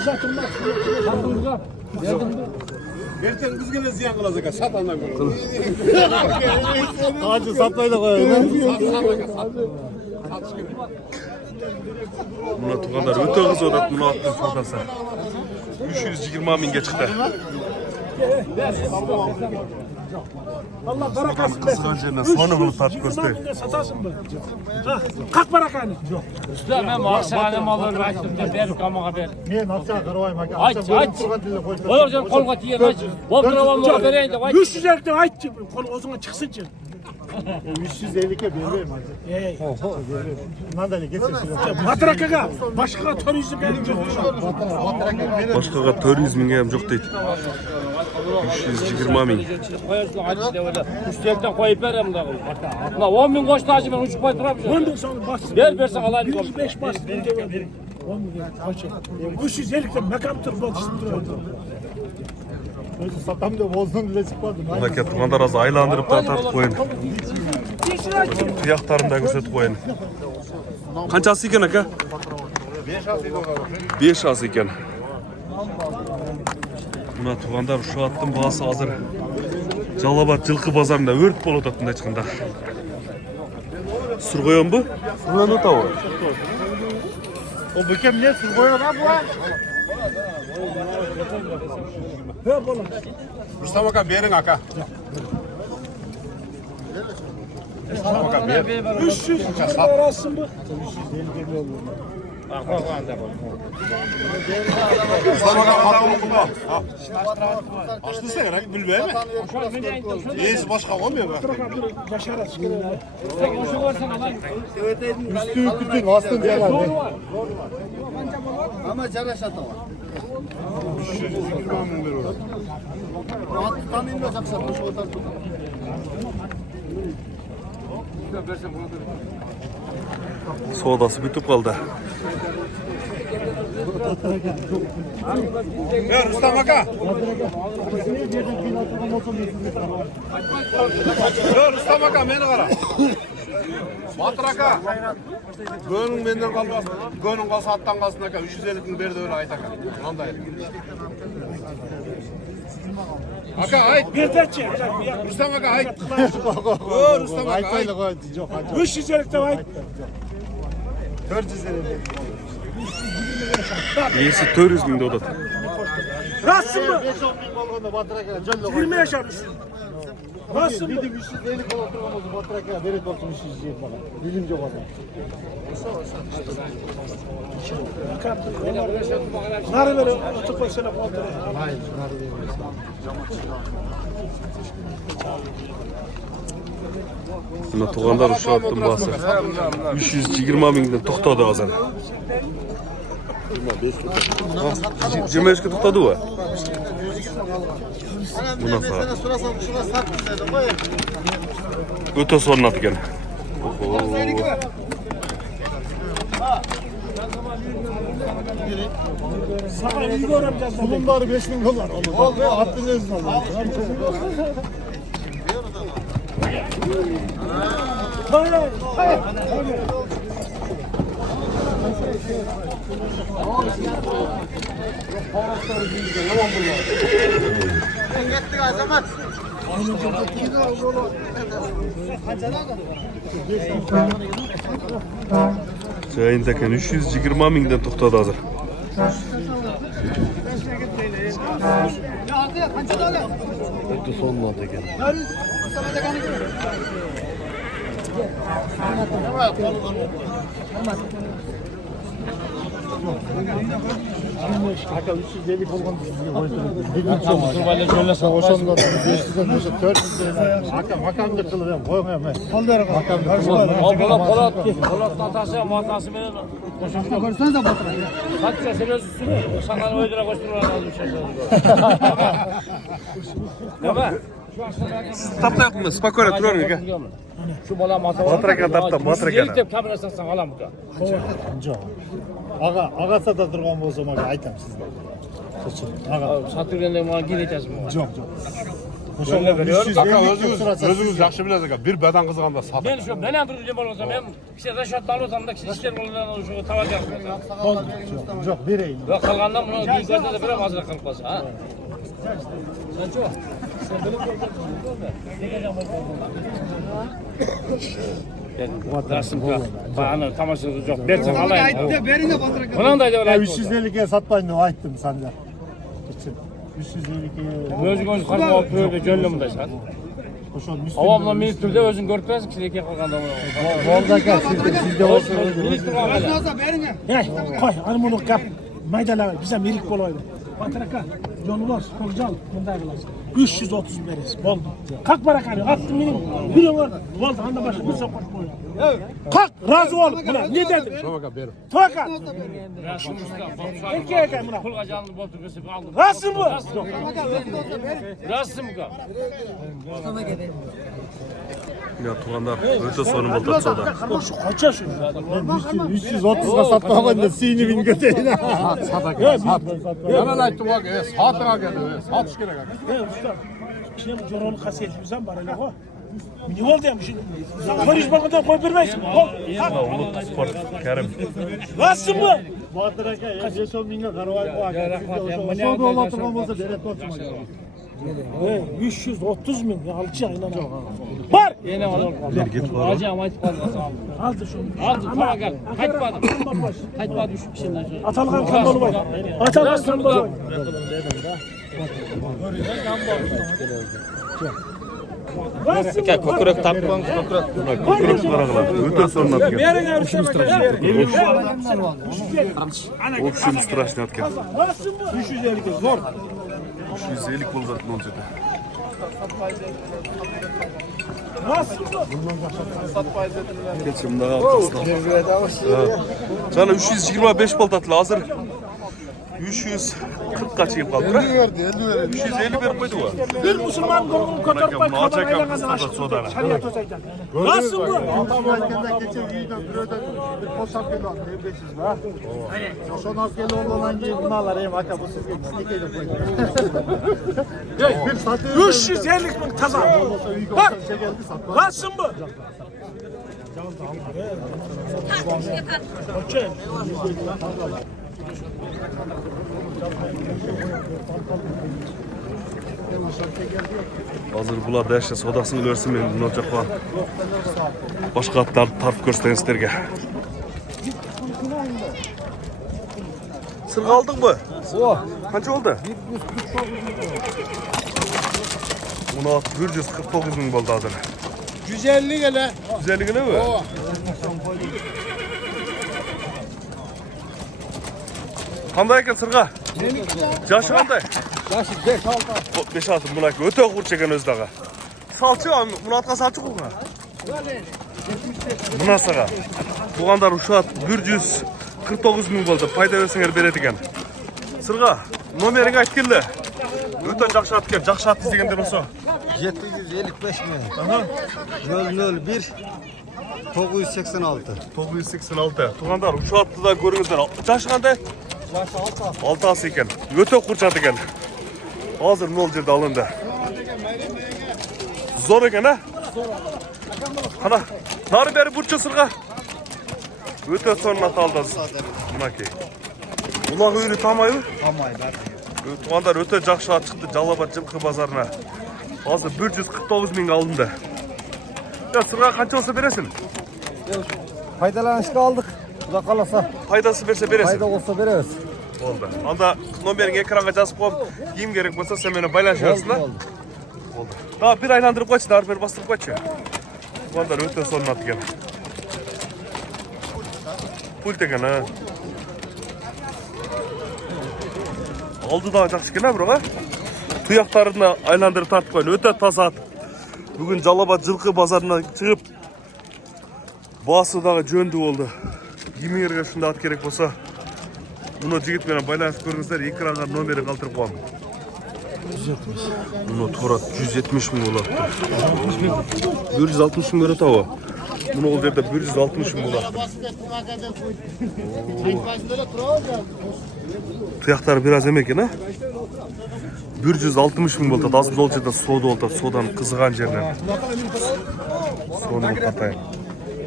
Uzatılmaz. Erten biz gene ziyan kılacak. Sat andan göre. Hacı satmayla koyalım. Buna tukadar öte kız odat bunu attı sodası. 320 minge çıktı. Allah barakasın versin. Önce sonu bunu tat göster. Satarsın mı? Kalk barakanı. Usta ben akşam alır açtım da bir kama haber. Niye nasıl karayım ki? Aç. Olur canım kol katiye aç. Voltravanla vereyim de aç. 300 erkek aç. Kol o zaman çıksın ki. 350'ke veriyorum hacı. Nadalya geçsin. Matrakaga başka turizm gelince. Başka turizmin hem çok değil. 320 min. Üstelden koyup verem de. La 10 bin koştu hacı ben uçup baytırabilirim. 10 bin sonra bastı. Versen alayım. 105 bastı. 10 bin kaçı. 350'de mekamtır bol çıktı. Satam da bozdun bile çıkmadı. Buradaki tukadar az aylandırıp da tartıp koyun. Kıyaklarını da gösterip koyun. Kaçası iken aka? 5 as iken. Buna tukadar şu attım bağısı hazır. Jalabat жылқы bazarında örт bol otatında çıkında. Sur koyun bu? Surgan ota o. O bükem ne? Siz koyun ha bu ha? He bola. Mustafa Aka verin Aka. Mustafa Aka ver. 300 arasın bu. Mustafa Aka patronu kullan. Açtıysa herhangi bilmeye mi? Neyse başka olmuyor mu? Başara çıkıyor. Üstü bütün aslında diye var. Ama cara şata var. 320 min lira. Tam inmeyecekse bu şu otar. Sodası bitip kaldı. Ver Mustafa Aka. Ver Mustafa Aka beni kara. Matraka. Gönün benden kalmaz. Gönün kalsa attan kalsın Aka. 350'nin berdi öyle ayt Aka. Ondan Aka ayt. Bir de çek. Mustafa Aka ayt. Ver Mustafa Aka ayt. Aytayla koydu. Yok hacı. 300 erkek var. 450. İyisi turizminde odat. Rassın mı? 5-10 bin balkonda batıraka. Cölle 20 yaşamışsın. Rassın mı? Bizim 350 kol oturmamızı batıraka. Deret olsun 350 bana. Bilimce bana. Narı böyle otup sana kontrol. Hayır. Narı veririz. Buna tukadar şu attım bağısı. 320 minden toxtadı azan. 25'ke toxtadı o. Bu nasıl? Öte sonuna diken. Sana iyi göreceğiz. Bunun bari 5000 dolar olur. Ol be attın özün olur. Hayır. Hayır. Çayındaki 320 minden toxtadı hazır. Öte sonuna diken. Hatta 350 balkon diye koydum. Kurbanla şöyle sağ Oşonda 500'den 400'den. Makam da kılıyorum. Koymuyorum ben. Kaldırın. Makam da kılıyorum. Polat atası matası benim. Görsen de batıra. Hatta sen özüsünü sakal öyle koşturulan almış aşağıya. Değil mi? Tatlı yapma, spakora durar mı? Şu bala mata var. Matraka tartta, matraka. Yelitip kamera satsan alam bu da. Жоқ. Аға сата тұрған болса маған айтамын сізге. Аға. Satırgen de bana gir etəsin. Жоқ. Gönle veriyorum. Aka özünüz yaxşı bilesiz. Bir beden kızganda satın. Ben şu ben andırıcım olsam ben işte Reşat'ta alırsam da işler kolundan şu tavacak. Yok vereyim. Yok kalgandan bunu bir gözde de biraz hazır kalıp kalsa ha. Sen çok. Sen benim Dersim ki bana tamasını çok bersen alayım. Bunun da öyle. 350'ye satmayın da ayttım sende. Geçin. 350'ye. Özün karma böyle gönlümde sat. Avamla ministrde özün görtmez ki seke kalganda bunu. Oradaki sizde olsun. Ministr var. Koy, hani bunu kap. Maydala bize mirik boloydu. Batraka, yolumuz, Korcal, bundan bilasın. 330 veririz, oldu. Kalk bırakalım, attım benim. Biliyorum orada. Oldu, anda başı bir sokak boyu. Kalk, razı ol. Buna, ne dedim? Tavaka. Erkeğe kay buna. Kul kacanlı bol tükesi aldım. Razı mı? Razı mı ka? Ya Tuğandar öte sonu buldu soda. Şu kaça şu? 330'a satmamayın da sini bin göteyine. Yalan ayttım bak. Satına geldi. Satış gerek. Usta, şimdi bu Corolu kasiyetimiz var öyle o. Ne oldu ya şimdi? Barış Bakan'dan koy vermezsin. Unuttu spor Kerim. Razı mı? Bahtıraka ya 5-10 binge karavay bu akı. Ya, Soda olatırmam olsa dere tortuma. 330 bin ya alçı inanacağım. Var. Yine olur. Acı ama hiç fazla aldım. Aldı şunu. Aldım para gel. Kaçmadım. Kaçmadım şu şeyden. Atalgan kanbalı var. Atalgan kanbalı var. Kokurek tapmam kokurek. Kuyruk karagılar. Öte sonu atken. Общим страшный atken. 350 zor. 350 buldu atken olacak. Nasıl? Geçim daha arkasına. Sana 325 bal tatlı hazır. 340 kaç yıl kaldı? 350 verip koydu var. Bir Müslüman doğum kotarpay kamerayla kazanmış. Şariat olsaydı. Nasıl bu? Atamlarken geçen videoda büroda bir posap geliyor. 500 var. Son az geliyor olan gibi bunlar hem aka bu sizge dikeyle koydu. Bir satıyor. 350 bin taza. Bak. Nasıl bu? Okey. Hazır bular da işte sodasını versin benim ne olacak var. Başka atlar tarif gösteren sizlerge. Sırg aldın mı? Kaç oldu? 149 bin oldu hazır. 150 gele. 150 güne mi? Qanday ekan sırga? Yaşı qanday? Yaşı 5-6. 5-6 bunaki öte qurch ekan o'zidaga. Salchi, buni atqa salchi qo'ygan. Bunasiga. Tuğandar uşat 149 ming bo'ldi. Payda bersanglar beradi ekan. Sırga, nomeringni aytganda. O'tan yaxshi atgan, yaxshi at deganda bo'lsa. 755 mi? 001 986. 986. Tuğandar uşatni da ko'ringizlar. Yaşı qanday? Yaşı 6. 6 as ekan. O'ta qurchat ekan. Hozir 0 yerda olindi. Zo'r ekan ha? Qana, nari beri burchi sirg'a. O'ta sonnat oldi. Bunaki. Ular uyri tamaymi? Tamaydi. Tuğandar o'ta yaxshi at chiqdi Jalobod Jilqi bozorina. Hozir 149 ming olindi. Ya sirg'a qancha olsa berasin? Faydalanışga aldık. Xudo qalasa. Faydasi bersa berasin. Fayda olsa bereriz. Bo'ldi. Anda nomeringni ekranga yozib qo'yib, kiyim kerak bo'lsa sen meni baylashaversin. Bo'ldi. Daha bir aylantirib qo'ychi, dar bir bostirib qo'ychi. Tuğandar o'ta sonnat ekan. Pul ekan ha. Oldidan yaxshi ekan ha, biroq. Tuyoqlarini aylantirib tartib qo'ydi. O'ta toza at. Bugun Jalobod Jilqi bozoridan chiqib Bosidagi jo'ndi bo'ldi. Gimirga shunday at kerak bo'lsa, buni jigit bilan baylanib ko'ringizlar, ekranga nomeri qoldirib qo'yaman. 170. Buni to'rat 170 ming bo'ladi. 160 ming beradi o. Buni o yerda 160 ming bo'ladi. Tuyoqlar biraz emas ekan, ha? 160 ming bo'ldi. Aslında ol жерде сода oldu. Sodan kızıgan жерler. Soda katayın.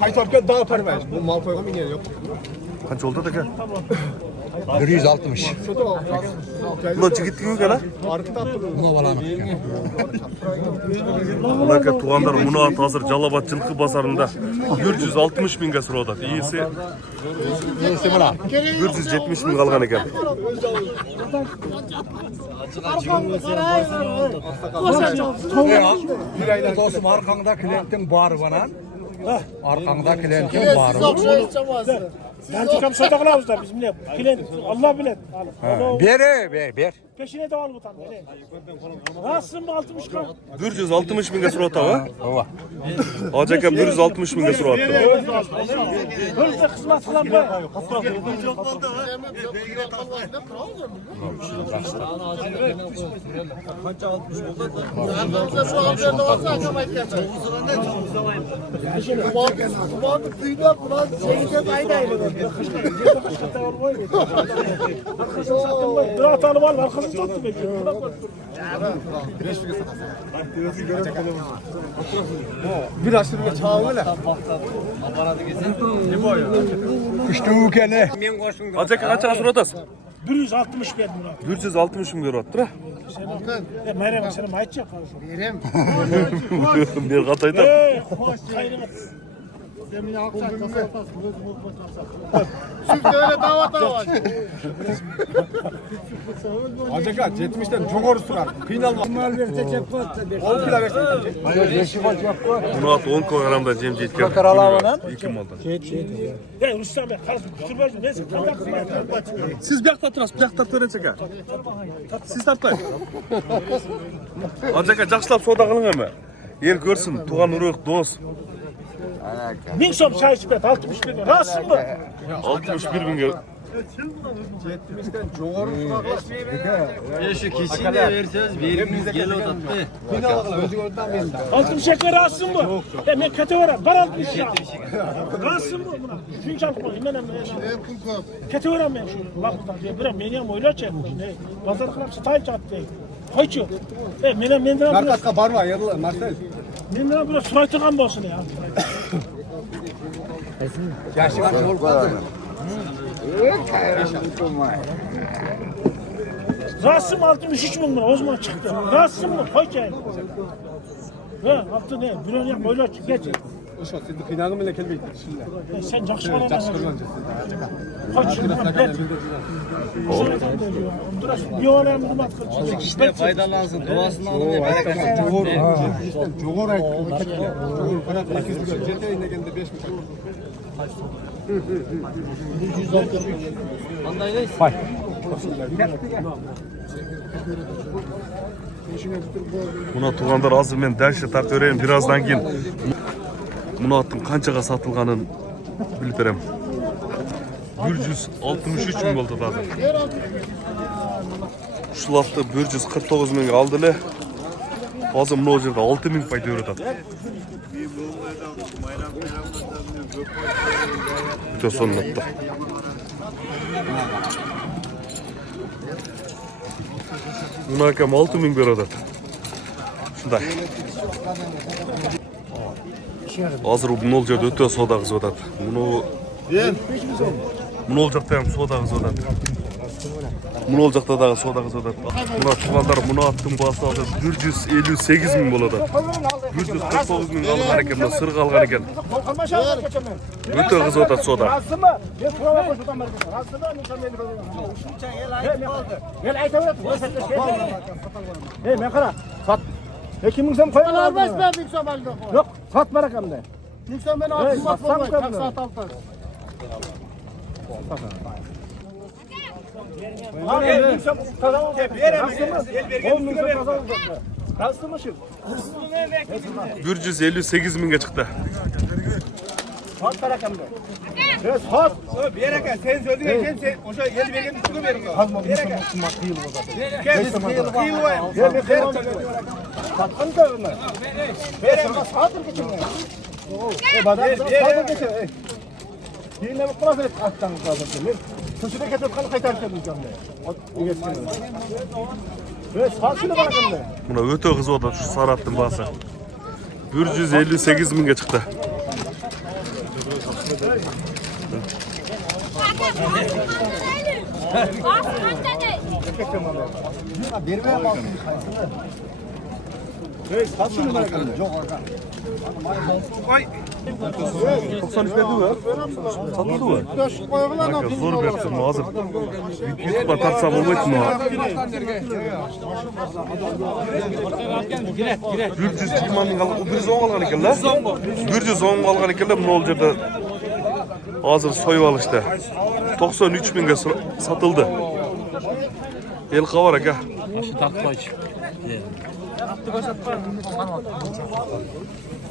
Haytapka daha perver. Bu mal koygan mı yok? Kaç oldu da gel? 160. Ulan jigitlik mi gel? Ulan tuğanlar Munoat hazır Jalabat Жылқы bazarında 160 mingga so'radi. İyisi 170 ming algan ekan. Dostum arkanda klientin var bana. Arkanda klientin var. Gerçekten soda kılavuz da bizimle. Klient Allah bilir. Ver. Peşine de al bu tam. Nasılsın mı 60 kan? 160 mingga so'radi ha? Hacı akam 160 mingga so'radi. Böyle kısmet kılan var. Dört tane var, arkasını tuttu bekliyor. Bir aşırı çağırıyor la. İşte o kene. Hacı akam kaçaga so'radasiz? 160 verdim buna. 160 ming beryapti. Meryem senin mayıt yap. Verem. Bir katayda. Kaynıma. Siz de öyle davat var. Acaba 70'ten çok oruçlar. Final var. Mal verecek pot. 10 kilo versin. Munoat 10 kilogramda jem жеткен. 2 maldan. Ya Rüstem Bey, kardeşim kütürbacım neyse. Siz bir yakta turasız, bir yakta turasız aka. Siz tartmayın. Hacı aka жақсылап soda kılın ama. El görsün, tuğan uruk, dost. 1000 som çay içip 60 bin. Rahatsın mı? 61 mingga. 70'ten çok oruçlar. Şu kişiyi de verseniz verimiz gel odattı. Final var. Özü oradan verin. 60 şeker rahatsın mı? Ben kötü var. Bar 60 ya. Rahatsın mı buna? Çünkü alıp koyayım ben. Kötü var ben şu. Bak burada. Bir menyam oylar çekmiş. Pazar kılap style çattı. Koyçu. Menden Markatka bar var ya Marcel. Menden biraz suraytıgan bolsun ya. Yaşı var yol var. Rahatsın mı 63 bin lira o zaman çıktı. Rahatsın mı? Koy ki. Ha, yaptı ne? Bir ön yap, oylar çık, geç. O şu siz finalı mı lekel beklediniz şimdi? Sen jakşı bana Jakşı bana. kırılancı. Koy çık, geç. Bir olayım hürmet kılçı. İşte faydalansın. Duasını alın ve bereketini. Cogor ay. Cogor para 8 milyon. Cete ine geldi 5 milyon. Buna tuğanlar hazır men dərşe tart öğreneyim birazdan keyin. Munoat'ın kançaga satılganын bilip berem. 163 ming oldu da. Şulatты 149 ming aldı ele. Hazır mına жерде 6 ming pay береді. Bütün sonunda. Buna akam 6 ming berеді. Şunday. Hazır bu жерде өтө сода кызып атат. Мына ол жақта ham сода кызып атат. Мына ол жақта дагы сода кызып атат. Мына тугандар Munoat'тың басы азыр 158 миң болот. 149 миң алган экен, мына сырга алган экен. Өтө кызып атат сода. Rahatsın mı? Ben kurava koy şuradan bari. Rahatsın mı? Gel aytaverat. Hey men qara. Sat. Kim sen koyan Almaz ben Büksem halde. Yok, sat barakamda. Büksem beni Hey, atmak satsam olmaz. tabii. Saat altı. Abi, sen kazanın. Rahatsın mı şimdi? 158 mingga chiqdi. Sat barakamda. Evet, sat. Bir yere gel. Sen sözün eken sen o şey yel vergen üstüne verin. Bir yere gel. Kıyıl var. Satın da öyle. Ver ama satın geçin. Bazar satın geçin. Yine bu klasik attan lazım. Köşede getirip kalıp kaytarken diyeceğim de. Evet, saatini bırakın de. Buna öte kız o da şu sarı attım basa. 158 bin çıktı. Evet, saatini bırakın de. 93 verdi mi? Satıldı mı? Bak zor versin hazır. YouTube'a tatsam olmayız mı? 120 bin kaldı. 110 kalgan ekan la. 110 kalgan ekan la. Ne olacak da hazır soyup alıştı. 93 binge satıldı. El kavarak ha.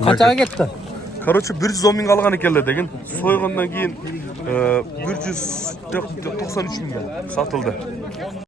Kaçağa gitti? Короче 110 bin kalgan ekanlar degin. Soygandan keyin 193 binge satıldı.